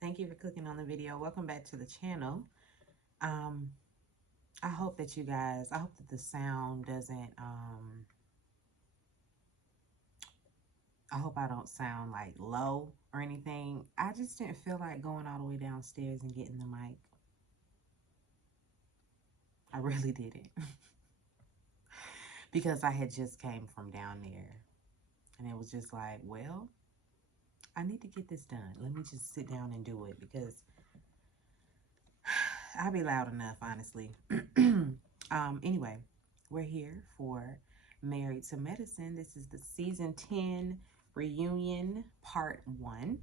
Thank you for clicking on the video. Welcome back to the channel. Um, I hope that I hope that the sound doesn't, I hope I don't sound like low or anything. I just didn't feel like going all the way downstairs and getting the mic. I really didn't. Because I had just came from down there. And it was just like, well, I need to get this done. Let me just sit down and do it because I'll be loud enough, honestly. Anyway, we're here for Married to Medicine. This is the season 10 reunion part 1.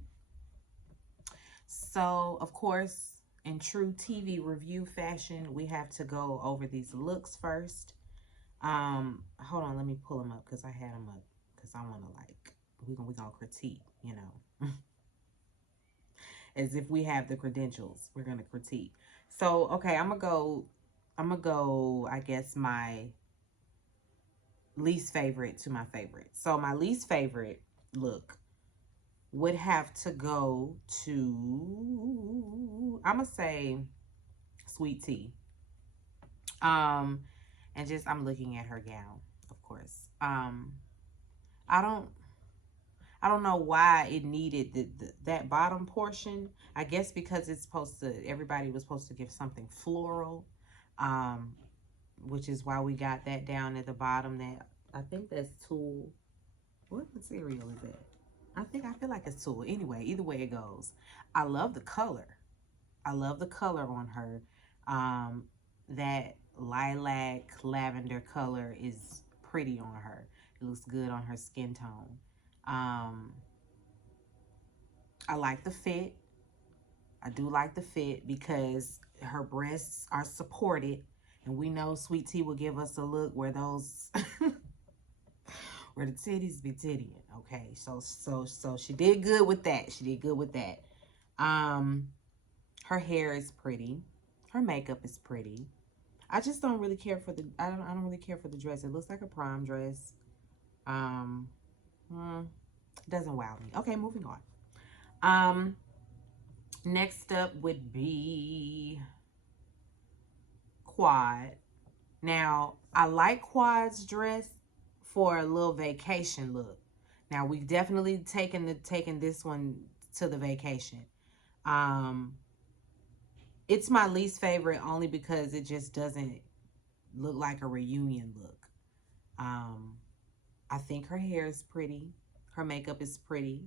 So, of course, in true TV review fashion, we have to go over these looks first. Hold on, let me pull them up because I had them up because I want to we're gonna critique, you know. As if we have the credentials, we're gonna critique. So, okay, I'm gonna go, I guess, my least favorite to my favorite. So my least favorite look would have to go to, I'm gonna say Sweet Tea. And just I'm looking at her gown, of course. I don't I don't know why it needed that bottom portion. I guess because it's supposed to, everybody was supposed to give something floral, um, which is why we got that down at the bottom. That I think that's tulle. What material is that? I feel like it's tulle. Anyway, either way it goes, I love the color. I love the color on her. That lilac lavender color is pretty on her. It looks good on her skin tone. Um, I like the fit. I do like the fit because her breasts are supported, and we know Sweet Tea will give us a look where those where the titties be tittying. Okay, so she did good with that. She did good with that. Her hair is pretty. Her makeup is pretty. I just don't really care for the. I don't really care for the dress. It looks like a prom dress. Um, doesn't wow me. Okay, moving on. Um, Next up would be Quad. Now, I like Quad's dress for a little vacation look. Now, we've definitely taken this one to the vacation. Um, it's my least favorite only because it just doesn't look like a reunion look. Um, I think her hair is pretty. Her makeup is pretty.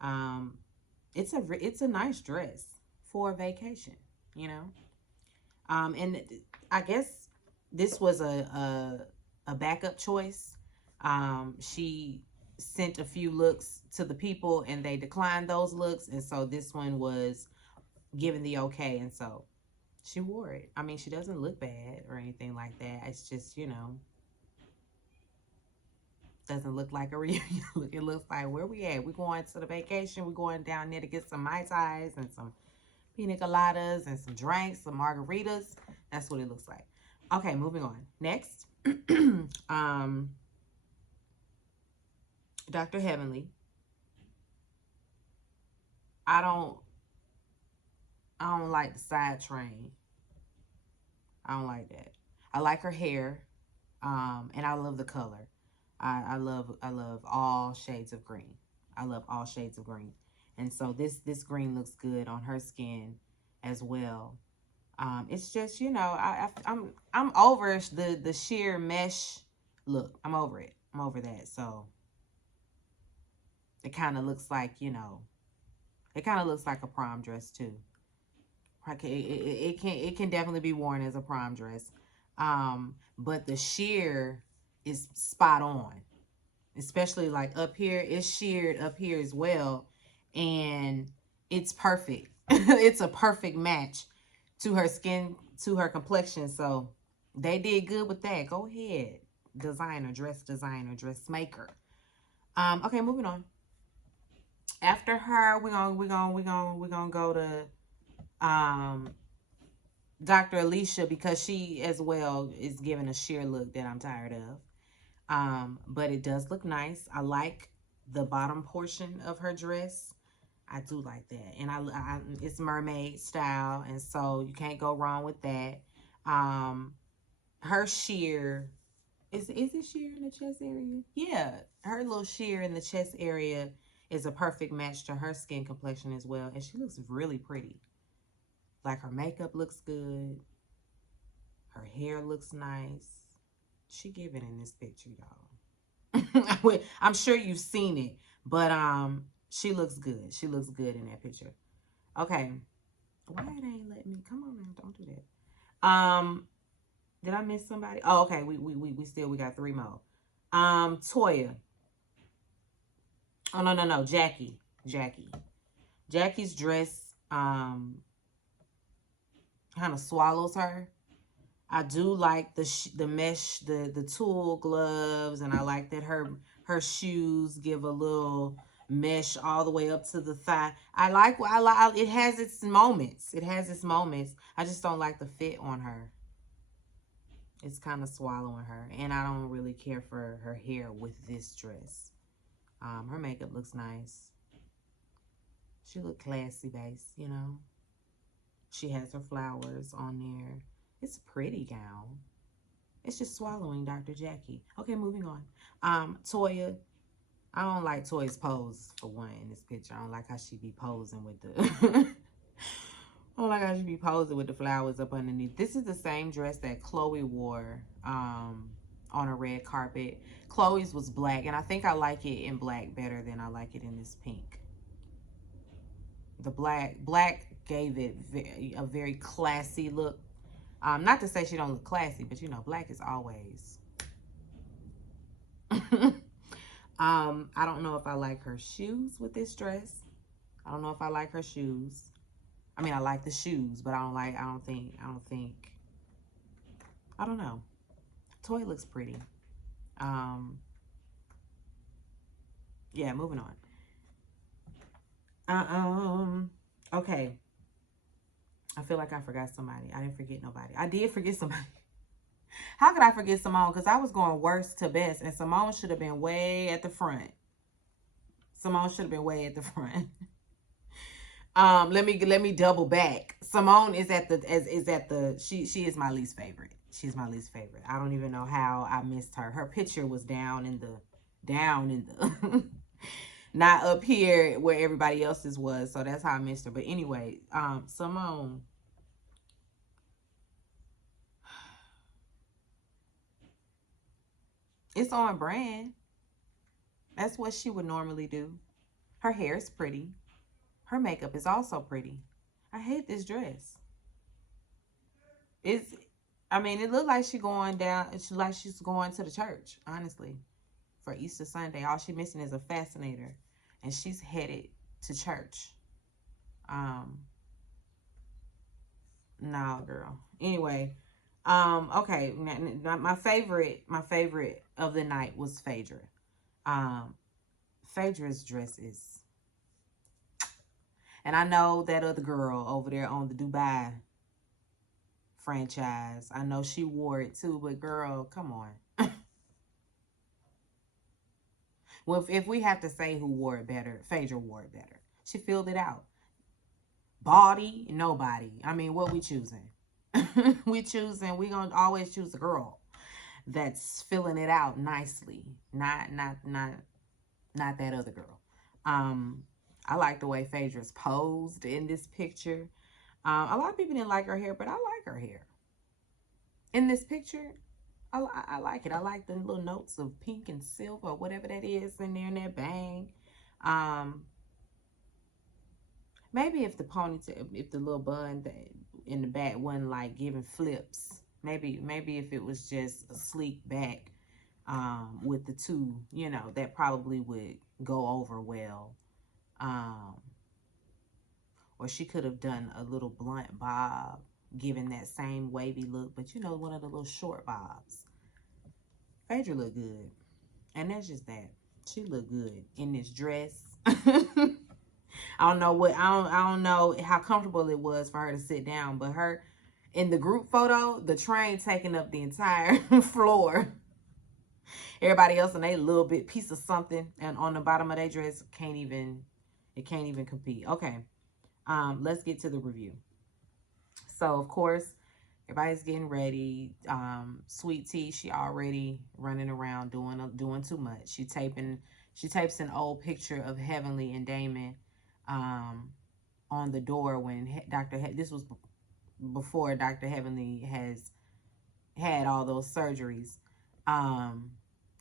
Um, it's a nice dress for a vacation, you know. And I guess this was a backup choice. She sent a few looks to the people and they declined those looks, and so this one was given the okay, and so she wore it. I mean, she doesn't look bad or anything like that. It's just, you know, doesn't look like a reunion look. It looks like, where we at? We're going to the vacation. We're going down there to get some Mai Tais and some pina coladas and some drinks, some margaritas. That's what it looks like. Okay, moving on. Next, Dr. Heavenly. I don't I don't like the side train. I don't like that. I like her hair, and I love the color. I love all shades of green. I love all shades of green, and so this green looks good on her skin as well. It's just, you know, I'm over the sheer mesh look. I'm over it. I'm over that. So it kind of looks like, you know, it kind of looks like a prom dress too. It can definitely be worn as a prom dress. But the sheer is spot on, especially like up here. It's sheared up here as well, and it's perfect. It's a perfect match to her skin, to her complexion. So they did good with that. Go ahead, designer, dressmaker. Okay, moving on. After her, we're gonna go to Dr. Alicia, because she as well is giving a sheer look that I'm tired of. But it does look nice. I like the bottom portion of her dress. I do like that. And it's mermaid style, and so you can't go wrong with that. Her sheer, is it sheer in the chest area? Yeah, her little sheer in the chest area is a perfect match to her skin complexion as well. And she looks really pretty. Like her makeup looks good. Her hair looks nice. She give it in this picture, y'all. I'm sure you've seen it, but she looks good. She looks good in that picture. Okay. Why it ain't let me? Come on now, don't do that. Did I miss somebody? Oh, okay. We got 3 more. Toya. Oh no. Jackie's dress kind of swallows her. I do like the mesh, the tulle gloves, and I like that her shoes give a little mesh all the way up to the thigh. I like it has its moments. It has its moments. I just don't like the fit on her. It's kind of swallowing her, and I don't really care for her hair with this dress. Her makeup looks nice. She look classy base, you know. She has her flowers on there. It's a pretty gown. It's just swallowing Dr. Jackie. Okay, moving on. Toya. I don't like Toya's pose, for one, in this picture. I don't like how she be posing with the... I don't like how she be posing with the flowers up underneath. This is the same dress that Chloe wore on a red carpet. Chloe's was black, and I think I like it in black better than I like it in this pink. The black gave it a very classy look. Not to say she don't look classy, but you know, black is always. I don't know if I like her shoes with this dress. I don't know if I like her shoes. I mean, I like the shoes, but I don't know. Toy looks pretty. Yeah, moving on. Okay. I feel like I forgot somebody. I didn't forget nobody. I did forget somebody. How could I forget Simone? Because I was going worst to best, and Simone should have been way at the front. Let me double back. Simone is at the she is my least favorite. She's my least favorite. I don't even know how I missed her. Her picture was down in the not up here where everybody else's was, so that's how I missed her. But anyway, Simone. It's on brand. That's what she would normally do. Her hair is pretty. Her makeup is also pretty. I hate this dress. It looked like she's going to the church, honestly, for Easter Sunday. All she's missing is a fascinator, and she's headed to church. No, girl. Anyway, okay. My favorite of the night was Phaedra. Phaedra's dress is, and I know that other girl over there on the Dubai franchise. I know she wore it too, but girl, come on. Well, if we have to say who wore it better, Phaedra wore it better. She filled it out. Body, nobody. I mean, what we choosing? We gonna always choose a girl that's filling it out nicely. Not that other girl. I like the way Phaedra's posed in this picture. A lot of people didn't like her hair, but I like her hair. In this picture, I like it. I like the little notes of pink and silver or whatever that is in there in that bang. Maybe if the ponytail, if the little bun in the back wasn't like giving flips. Maybe if it was just a sleek back with the two, you know, that probably would go over well. Or she could have done a little blunt bob, giving that same wavy look, but you know, one of the little short bobs. Phaedra looked good. And that's just that. She looked good in this dress. I don't know how comfortable it was for her to sit down, but her in the group photo, the train taking up the entire floor. Everybody else in a little bit piece of something and on the bottom of their dress can't even It can't even compete. Okay. Let's get to the review. So of course, everybody's getting ready. Sweet Tea, she already running around doing too much. She tapes an old picture of Heavenly and Damon um, on the door when this was before Dr. Heavenly has had all those surgeries. Um,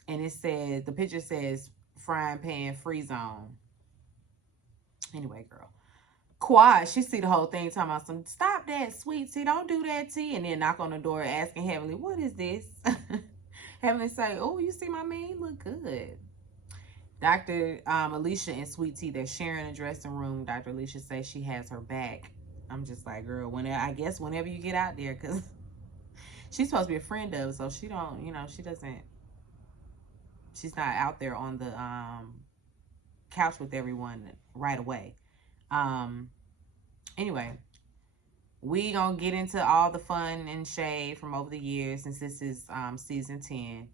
and the picture says frying pan free zone. Anyway, girl. Quad, she see the whole thing talking about some, stop that, Sweet Tea, don't do that, Tea. And then knock on the door asking Heavenly, what is this? Heavenly say, oh, you see my man? He look good. Dr. Alicia and Sweet Tea, they're sharing a dressing room. Dr. Alicia says she has her back. I'm just like, girl, whenever you get out there, because she's supposed to be a friend of, so she don't, she's not out there on the couch with everyone right away. Anyway, we gonna get into all the fun and shade from over the years since this is season 10.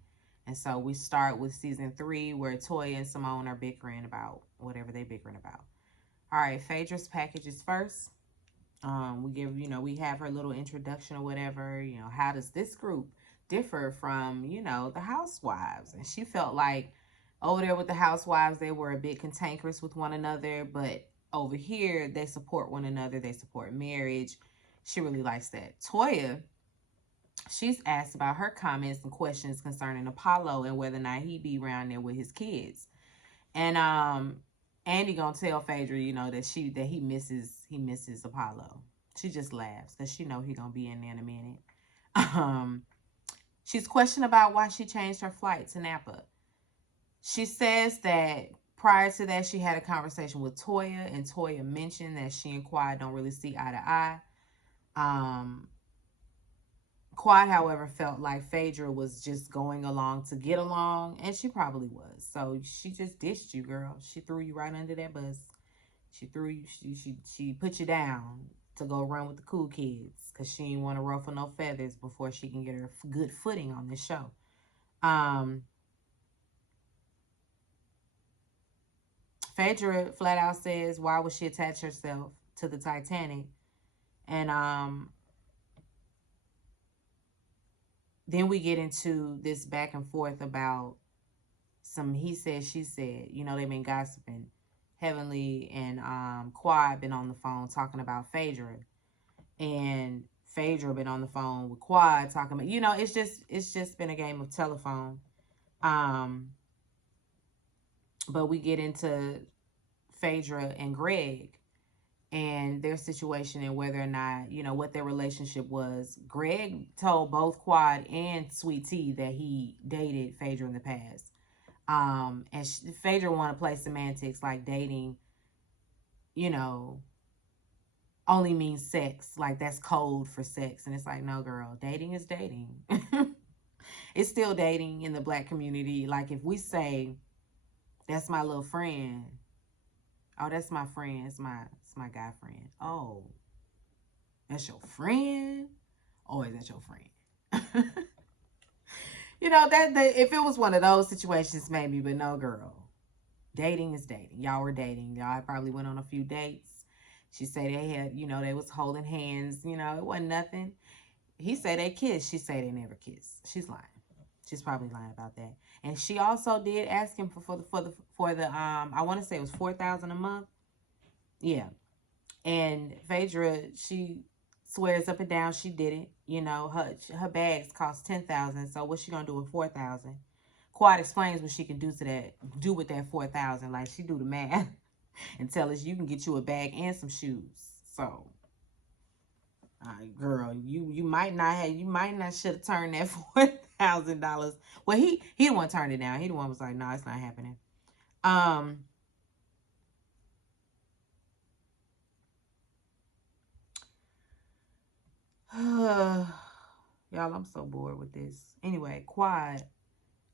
And so we start with season 3 where Toya and Simone are bickering about whatever they bickering about. All right, Phaedra's package is first. We have her little introduction or whatever. How does this group differ from, the housewives? And she felt like over there with the housewives, they were a bit cantankerous with one another, but over here, they support one another. They support marriage. She really likes that. Toya, she's asked about her comments and questions concerning Apollo and whether or not he be around there with his kids. And Andy gonna tell Phaedra, that he misses Apollo. She just laughs because she know he gonna be in there in a minute. She's questioned about why she changed her flight to Napa. She says that prior to that, she had a conversation with Toya, and Toya mentioned that she and Quad don't really see eye to eye. Quad, however, felt like Phaedra was just going along to get along, and she probably was. So she just dished you, girl. She threw you right under that bus. She threw you. She put you down to go run with the cool kids because she didn't want to ruffle no feathers before she can get her good footing on this show. Phaedra flat out says, why would she attach herself to the Titanic? And then we get into this back and forth about some he said, she said. They've been gossiping. Heavenly and Quad been on the phone talking about Phaedra. And Phaedra been on the phone with Quad talking about, it's just been a game of telephone. But we get into Phaedra and Greg and their situation and whether or not, what their relationship was. Greg told both Quad and Sweet Tea that he dated Phaedra in the past. And Phaedra want to play semantics like dating, only means sex. Like that's code for sex. And it's like, no, girl, dating is dating. It's still dating in the Black community. Like if we say, that's my little friend. Oh, that's my friend. It's my guy friend. Oh, that's your friend? Oh, is that your friend? that if it was one of those situations, maybe, but no, girl. Dating is dating. Y'all were dating. Y'all probably went on a few dates. She said they had, they was holding hands. It wasn't nothing. He said they kissed. She said they never kissed. She's lying. She's probably lying about that. And she also did ask him for the I want to say it was $4,000 a month. Yeah. And Phaedra, she swears up and down she didn't. Her bags cost $10,000. So what's she gonna do with $4,000? Quad explains what she can do with that $4,000. Like she do the math and tell us you can get you a bag and some shoes. So, girl, you might not should have turned that $4,000. Well, he the one turned it down. He the one was like, no, it's not happening. Y'all, I'm so bored with this. Anyway, Quad,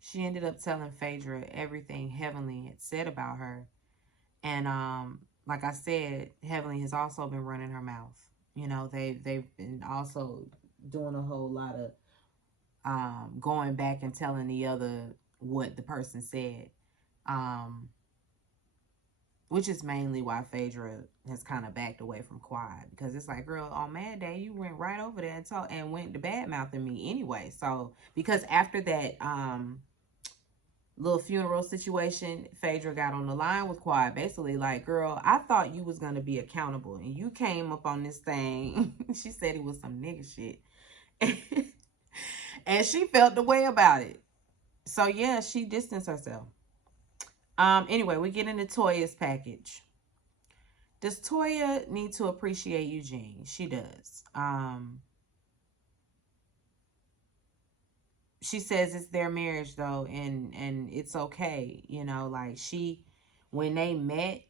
she ended up telling Phaedra everything Heavenly had said about her. And like I said, Heavenly has also been running her mouth. They've been also doing a whole lot of going back and telling the other what the person said. which is mainly why Phaedra has kind of backed away from Quad, because it's like, girl, on Mad Day you went right over there and went to bad mouthing me anyway. So because after that little funeral situation, Phaedra got on the line with Quad, basically like, girl, I thought you was gonna be accountable, and you came up on this thing. She said it was some nigga shit, and she felt the way about it. So yeah, she distanced herself. Anyway, we get into Toya's package. Does Toya need to appreciate Eugene? She does. She says it's their marriage though, and it's okay. You know, like when they met,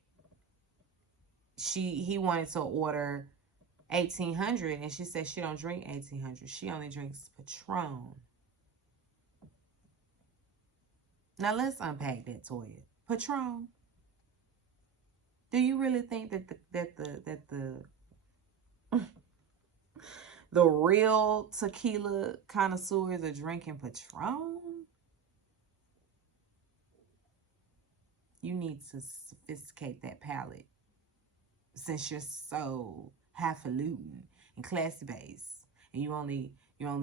he wanted to order 1800, and she said she don't drink 1800. She only drinks Patron. Now let's unpack that, Toya. Patron. Do you really think that the real tequila connoisseurs are drinking Patron? You need to sophisticate that palate, since you're so highfalutin and classy based, and you only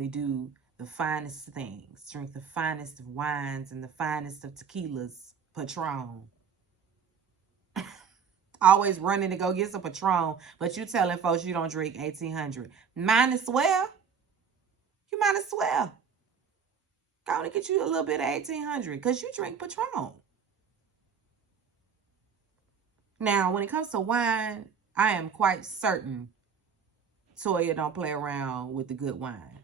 do the finest things, drink the finest of wines and the finest of tequilas, Patron. Always running to go get some Patron, but you telling folks you don't drink 1800. Might as well. You might as well. Go to get you a little bit of 1800, because you drink Patron. Now, when it comes to wine, I am quite certain Toya don't play around with the good wine.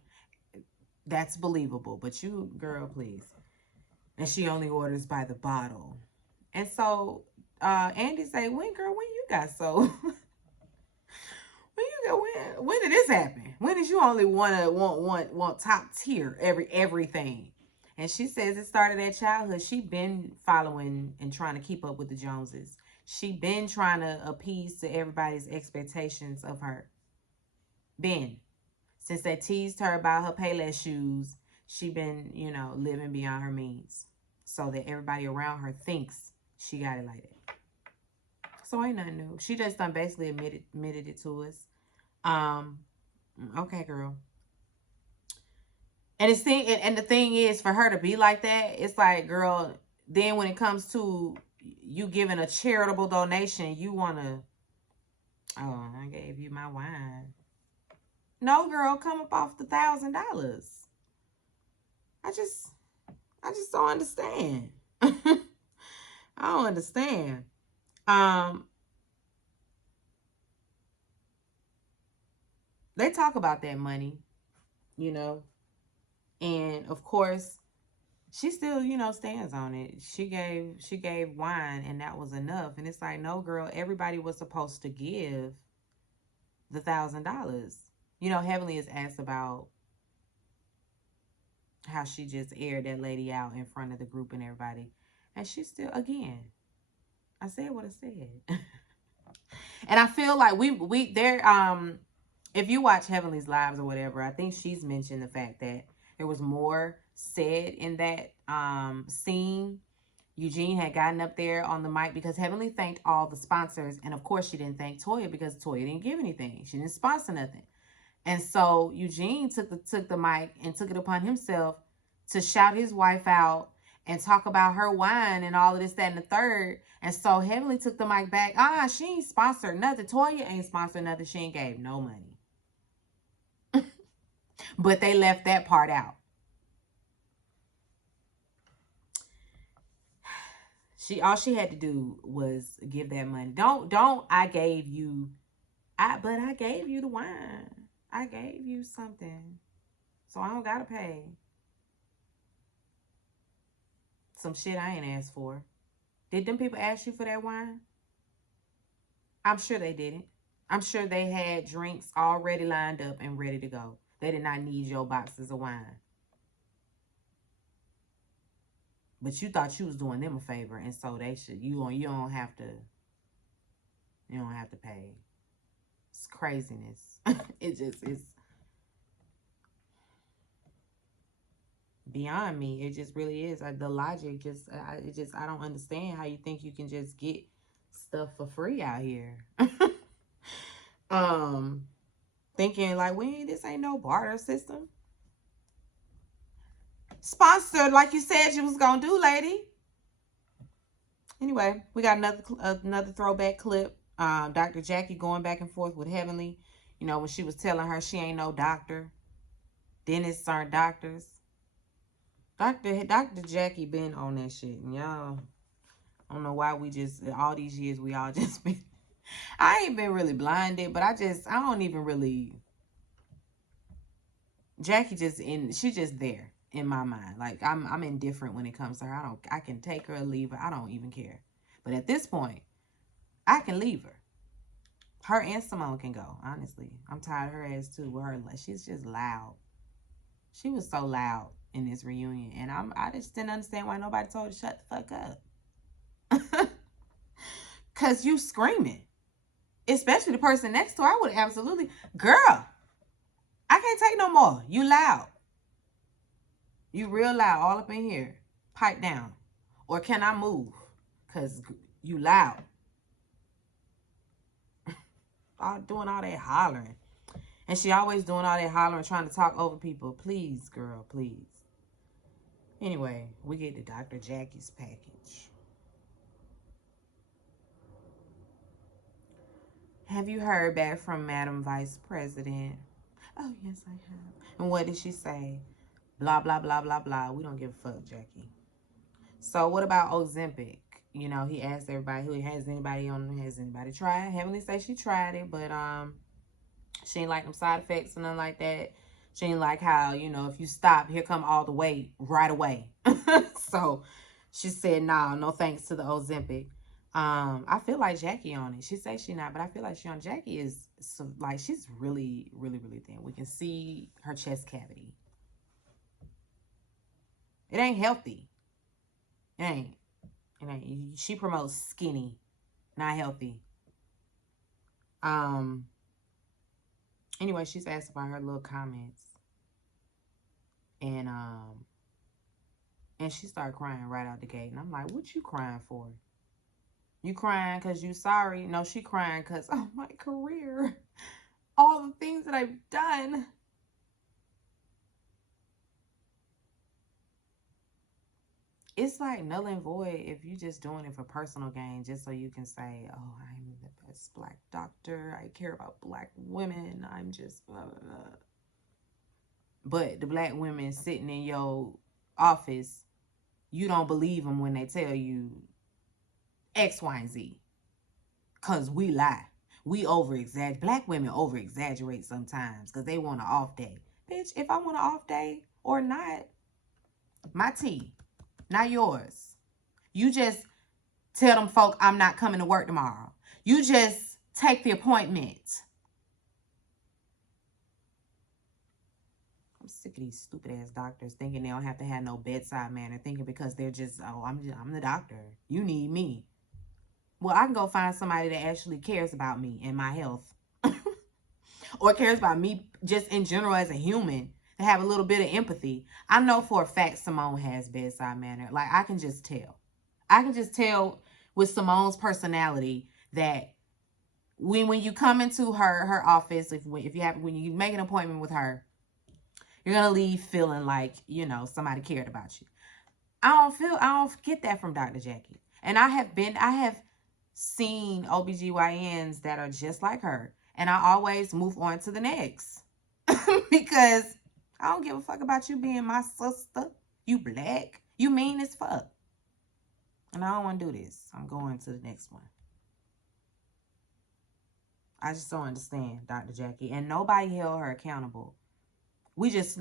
That's believable. But you, girl, please. And she only orders by the bottle. And so Andy say, when you got so when did this happen? When did you only want top tier everything? And she says it started at childhood. She been following and trying to keep up with the Joneses. She been trying to appease to everybody's expectations of her. Been. Since they teased her about her Payless shoes, she been, living beyond her means, so that everybody around her thinks she got it like that. So ain't nothing new. She just done basically admitted it to us. Okay, girl. And the thing is, for her to be like that, it's like, girl, then when it comes to you giving a charitable donation, you wanna, oh, I gave you my wine. No, girl, come up off the $1,000. I just don't understand. I don't understand. They talk about that money, and of course, she still, stands on it. She gave wine, and that was enough. And it's like, no, girl, everybody was supposed to give the $1,000. Heavenly is asked about how she just aired that lady out in front of the group and everybody. And she still, again, I said what I said. And I feel like if you watch Heavenly's lives or whatever, I think she's mentioned the fact that there was more said in that scene. Eugene had gotten up there on the mic because Heavenly thanked all the sponsors. And of course, she didn't thank Toya because Toya didn't give anything. She didn't sponsor nothing. And so Eugene took the mic and took it upon himself to shout his wife out and talk about her wine and all of this, that, and the third. And so Heavenly took the mic back. She ain't sponsored nothing. Toya ain't sponsored nothing. She ain't gave no money. But they left that part out. All she had to do was give that money. I gave you the wine. I gave you something. So I don't gotta pay some shit I ain't asked for. Did them people ask you for that wine? I'm sure they didn't. I'm sure they had drinks already lined up and ready to go. They did not need your boxes of wine. But you thought you was doing them a favor, and so they should. You don't have to pay. It's craziness. It's beyond me. It just really is. The logic I don't understand how you think you can just get stuff for free out here. um, Thinking like this ain't no barter system. Sponsored like you said you was gonna do, lady. Anyway, we got another throwback clip. Dr. Jackie going back and forth with Heavenly. You know, when she was telling her she ain't no doctor. Dentists aren't doctors. Dr. Jackie been on that shit. And y'all, I don't know why we just, all these years, we all just been, I ain't been really blinded, but I don't even really, Jackie she just there in my mind. Like, I'm indifferent when it comes to her. I can take her or leave her. I don't even care. But at this point, I can leave her. Her and Simone can go, honestly. I'm tired of her ass too. With her, she's just loud. She was so loud in this reunion, and I just didn't understand why nobody told her to shut the fuck up. Cause you screaming, especially the person next to her. I would absolutely, girl, I can't take no more. You loud. You real loud all up in here. Pipe down, or can I move? Cause you loud. Doing all that hollering. And she always doing all that hollering, trying to talk over people. Please, girl, please. Anyway, we get to Dr. Jackie's package. Have you heard back from Madam Vice President? Oh, yes, I have. And what did she say? Blah, blah, blah, blah, blah. We don't give a fuck, Jackie. So what about Ozempic? You know, he asked everybody, has anybody tried? Heavenly say she tried it, but she ain't like them side effects and nothing like that. She ain't like how, you know, if you stop, here come all the weight right away. So she said, nah, no thanks to the Ozempic. I feel like Jackie on it. She says she not, but I feel like she on. Jackie is like, she's really, really, really thin. We can see her chest cavity. It ain't healthy. It ain't. She promotes skinny, not healthy. Anyway, she's asked about her little comments. And she started crying right out the gate. And I'm like, what you crying for? You crying because you sorry? No, she crying because, oh, my career. All the things that I've done. It's like null and void if you just doing it for personal gain, just so you can say, oh, I'm the best black doctor. I care about black women. I'm just blah, blah, blah. But the black women sitting in your office, you don't believe them when they tell you X, Y, and Z. Because we lie. We over-exaggerate. Black women over-exaggerate sometimes because they want an off day. Bitch, if I want an off day or not, my tea. Not yours. You just tell them folk I'm not coming to work tomorrow. You just take the appointment. I'm sick of these stupid ass doctors thinking they don't have to have no bedside manner, thinking because they're just, oh, I'm the doctor. You need me. Well, I can go find somebody that actually cares about me and my health. Or cares about me just in general as a human. To have a little bit of empathy. I know for a fact Simone has bedside manner. Like, I can just tell. I can just tell with Simone's personality that when you come into her office, when you make an appointment with her, you're gonna leave feeling like, you know, somebody cared about you. I don't get that from Dr. Jackie. And I have seen OBGYNs that are just like her. And I always move on to the next. Because I don't give a fuck about you being my sister. You black. You mean as fuck. And I don't want to do this. I'm going to the next one. I just don't understand, Dr. Jackie. And nobody held her accountable. We just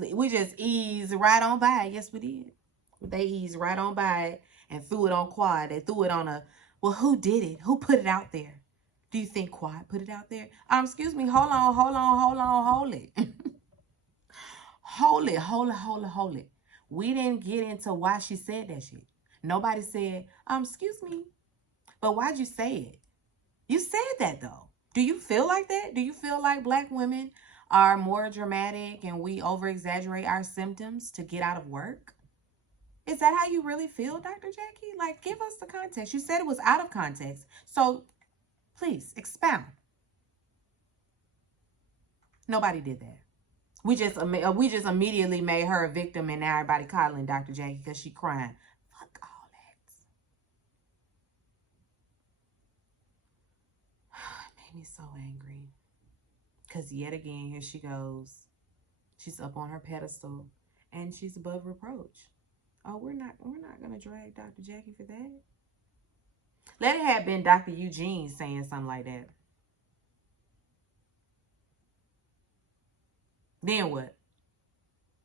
eased right on by it. Yes, we did. They eased right on by it and threw it on Quad. They threw it on well, who did it? Who put it out there? Do you think Quad put it out there? Excuse me. Hold on. Hold it. Hold it. We didn't get into why she said that shit. Nobody said, excuse me, but why'd you say it? You said that, though. Do you feel like that? Do you feel like black women are more dramatic and we over-exaggerate our symptoms to get out of work? Is that how you really feel, Dr. Jackie? Like, give us the context. You said it was out of context. So, please, expound. Nobody did that. We just immediately made her a victim, and now everybody coddling Dr. Jackie because she crying. Fuck all that. It made me so angry. Because yet again, here she goes. She's up on her pedestal, and she's above reproach. Oh, we're not gonna drag Dr. Jackie for that. Let it have been Dr. Eugene saying something like that. Then what?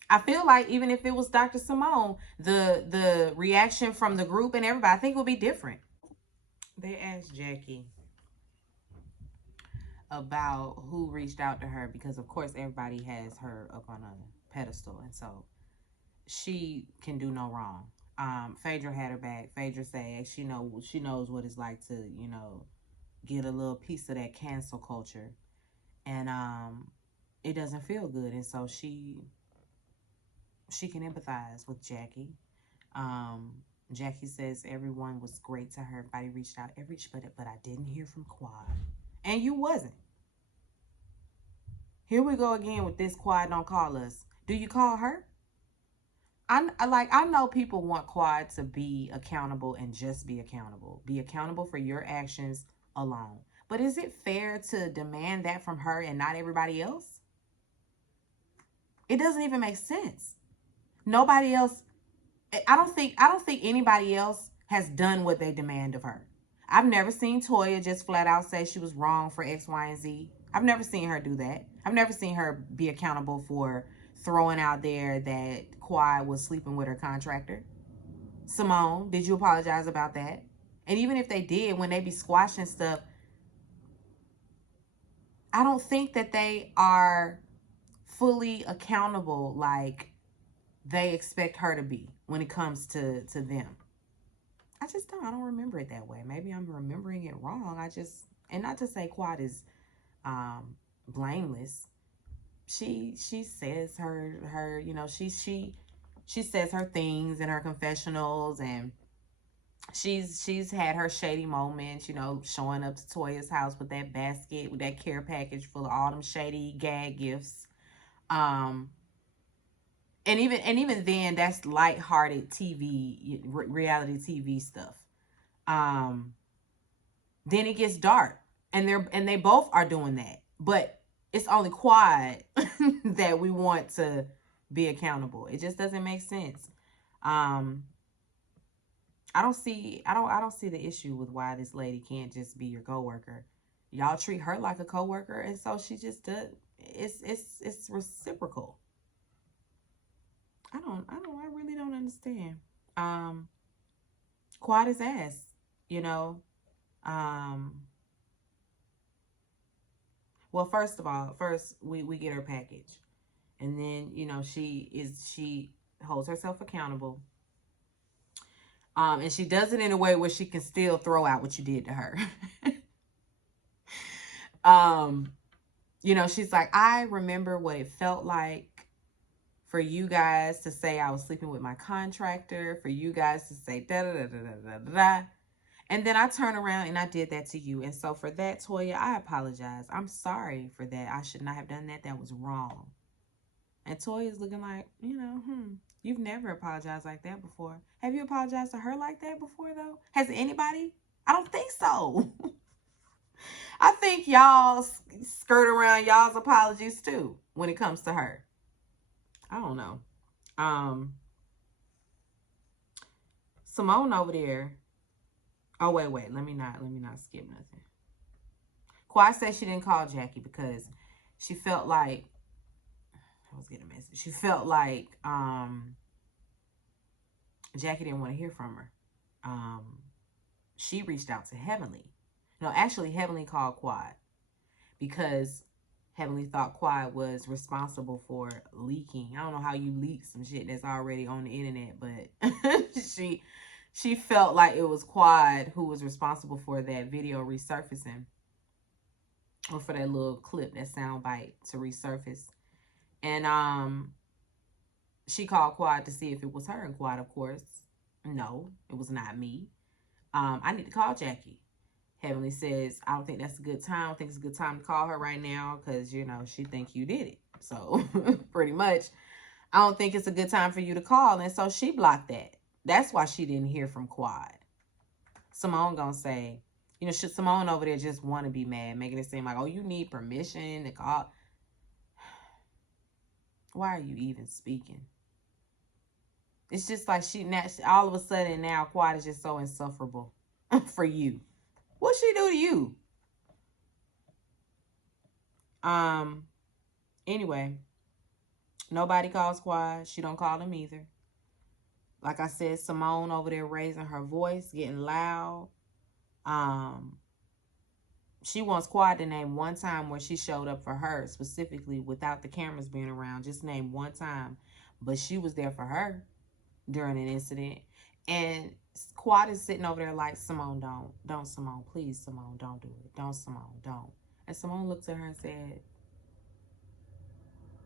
I feel like even if it was Dr. Simone, the reaction from the group and everybody, I think would be different. They asked Jackie about who reached out to her because, of course, everybody has her up on a pedestal, and so she can do no wrong. Phaedra had her back. Phaedra said she knows what it's like to get a little piece of that cancel culture, and it doesn't feel good, and so she can empathize with Jackie. Jackie says everyone was great to her. Everybody reached out, but I didn't hear from Quad, and you wasn't. Here we go again with this Quad don't call us. Do you call her? I know people want Quad to be accountable and just be accountable. Be accountable for your actions alone. But is it fair to demand that from her and not everybody else? It doesn't even make sense. Nobody else, I don't think anybody else has done what they demand of her. I've never seen Toya just flat out say she was wrong for X, Y, and Z. I've never seen her do that. I've never seen her be accountable for throwing out there that Quad was sleeping with her contractor. Simone, did you apologize about that? And even if they did, when they be squashing stuff, I don't think that they are fully accountable like they expect her to be when it comes to them. I don't remember it that way. Maybe I'm remembering it wrong. And not to say Quad is blameless. She says her she says her things in her confessionals, and she's had her shady moments, showing up to Toya's house with that basket, with that care package full of all them shady gag gifts. And even then, that's lighthearted TV, reality TV stuff. Then it gets dark, and they both are doing that, but it's only Quad that we want to be accountable. It just doesn't make sense. I don't see the issue with why this lady can't just be your coworker. Y'all treat her like a coworker, and so she just does. It's reciprocal. I really don't understand. Quad is ass, well, first of all, we get her package. And then, she holds herself accountable. And she does it in a way where she can still throw out what you did to her. She's like, I remember what it felt like for you guys to say I was sleeping with my contractor, for you guys to say da da da da da da da. And then I turn around and I did that to you. And so for that, Toya, I apologize. I'm sorry for that. I should not have done that. That was wrong. And Toya's looking like, you've never apologized like that before. Have you apologized to her like that before, though? Has anybody? I don't think so. I think y'all skirt around y'all's apologies, too, when it comes to her. I don't know. Simone over there. Oh, wait. Let me not skip nothing. Quad said she didn't call Jackie because she felt like, I was getting a message. She felt like Jackie didn't want to hear from her. She reached out to Heavenly. No, actually, Heavenly called Quad because Heavenly thought Quad was responsible for leaking. I don't know how you leak some shit that's already on the internet, but she felt like it was Quad who was responsible for that video resurfacing, or for that little clip, that sound bite to resurface. And she called Quad to see if it was her, and Quad, of course, no, it was not me. I need to call Jackie. Heavenly says, I don't think that's a good time. I don't think it's a good time to call her right now because, you know, she think you did it. So, pretty much, I don't think it's a good time for you to call. And so she blocked that. That's why she didn't hear from Quad. Simone gonna say, you know, should Simone over there just want to be mad, making it seem like, oh, you need permission to call. Why are you even speaking? It's just like all of a sudden now Quad is just so insufferable for you. What'd she do to you? Anyway, nobody calls Quad. She don't call him either. Like I said, Simone over there raising her voice, getting loud. She wants Quad to name one time where she showed up for her, specifically without the cameras being around. Just name one time. But she was there for her during an incident. And Quad is sitting over there like, Simone, don't, Simone, please, Simone, don't do it. Don't, Simone, don't. And Simone looked at her and said,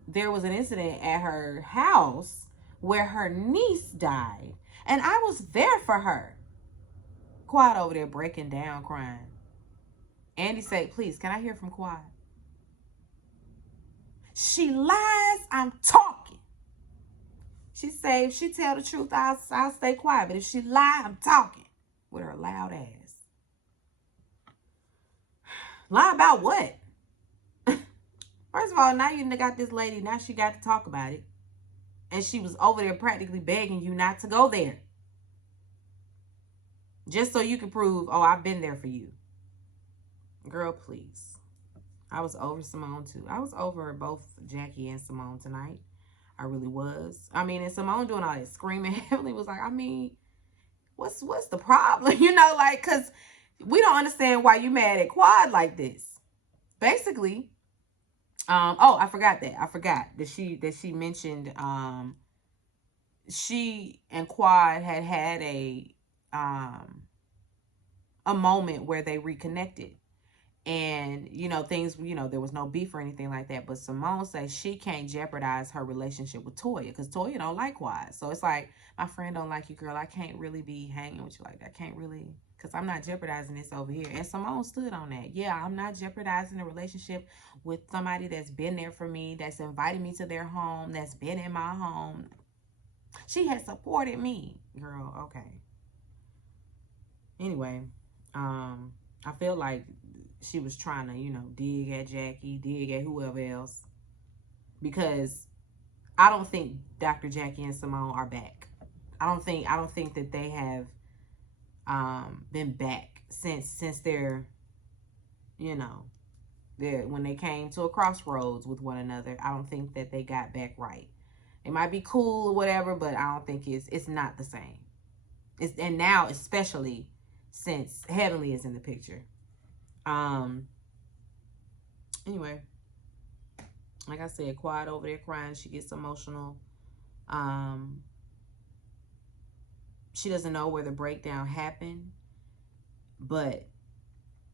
there was an incident at her house where her niece died. And I was there for her. Quad over there breaking down, crying. Andy said, please, can I hear from Quad? She lies, I'm talking. She say, if she tell the truth, I'll stay quiet. But if she lie, I'm talking. With her loud ass. Lie about what? First of all, now you got this lady. Now she got to talk about it. And she was over there practically begging you not to go there. Just so you can prove, oh, I've been there for you. Girl, please. I was over Simone too. I was over both Jackie and Simone tonight. I really was. I mean, and Simone doing all that screaming. Heavenly was like, I mean, what's the problem? You know, like, because we don't understand why you mad at Quad like this. Basically, oh, I forgot that she mentioned she and Quad had a moment where they reconnected. And, you know, things, you know, there was no beef or anything like that. But Simone says she can't jeopardize her relationship with Toya because Toya don't like Quad. So it's like, my friend don't like you, girl. I can't really be hanging with you like that. I can't really, because I'm not jeopardizing this over here. And Simone stood on that. Yeah, I'm not jeopardizing a relationship with somebody that's been there for me, that's invited me to their home, that's been in my home. She has supported me. Girl, okay. Anyway, I feel like she was trying to, you know, dig at Jackie, dig at whoever else. Because I don't think Dr. Jackie and Simone are back. I don't think that they have been back since they're, you know, when they came to a crossroads with one another. I don't think that they got back right. It might be cool or whatever, but I don't think it's not the same. And now especially since Heavenly is in the picture. Anyway, like I said, Quad over there crying. She gets emotional. She doesn't know where the breakdown happened, but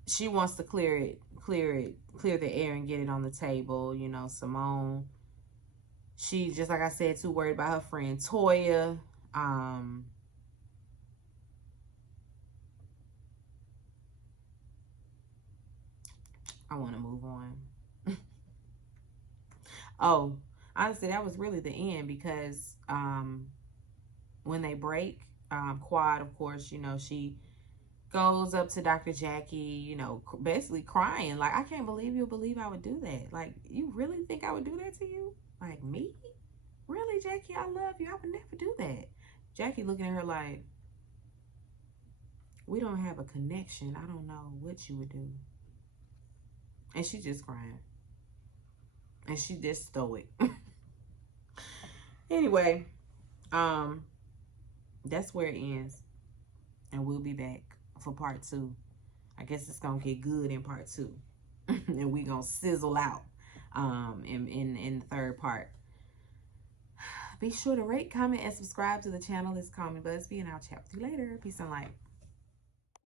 she wants to clear the air and get it on the table. You know, Simone, she, just like I said, too worried about her friend Toya. I want to move on. Oh, honestly, that was really the end because when they break, Quad, of course, you know, she goes up to Dr. Jackie, you know, basically crying. Like, I can't believe you'll believe I would do that. Like, you really think I would do that to you? Like, me? Really, Jackie? I love you. I would never do that. Jackie looking at her like, we don't have a connection. I don't know what you would do. And she just crying. And she just stoic. Anyway, that's where it ends. And we'll be back for part 2. I guess it's gonna get good in part 2. And we gonna sizzle out in the third part. Be sure to rate, comment, and subscribe to the channel. It's Call Me Busby, and I'll chat with you later. Peace and light.